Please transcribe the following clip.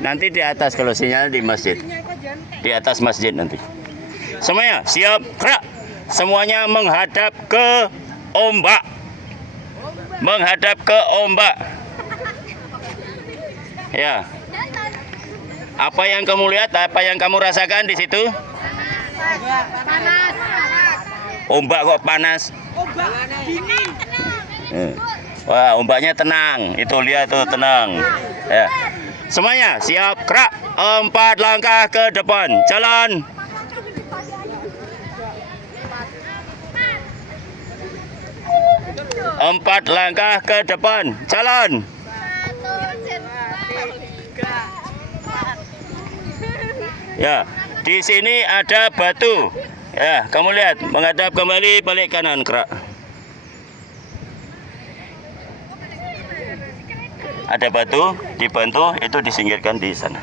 Nanti di atas kalau sinyal di masjid. Di atas masjid nanti. Semuanya siap, gerak. Semuanya menghadap ke ombak. Menghadap ke ombak. Ya. Apa yang kamu lihat? Apa yang kamu rasakan di situ? Panas. Ombak kok panas? Ombak dingin. Wah, ombaknya tenang. Itu lihat tuh tenang. Ya. Semuanya siap, gerak. 4 langkah ke depan. Jalan. Empat langkah ke depan. Jalan. Ya, di sini ada batu. Ya, kamu lihat, menghadap kembali, balik kanan, gerak. Ada batu, dibantu, itu disingkirkan di sana.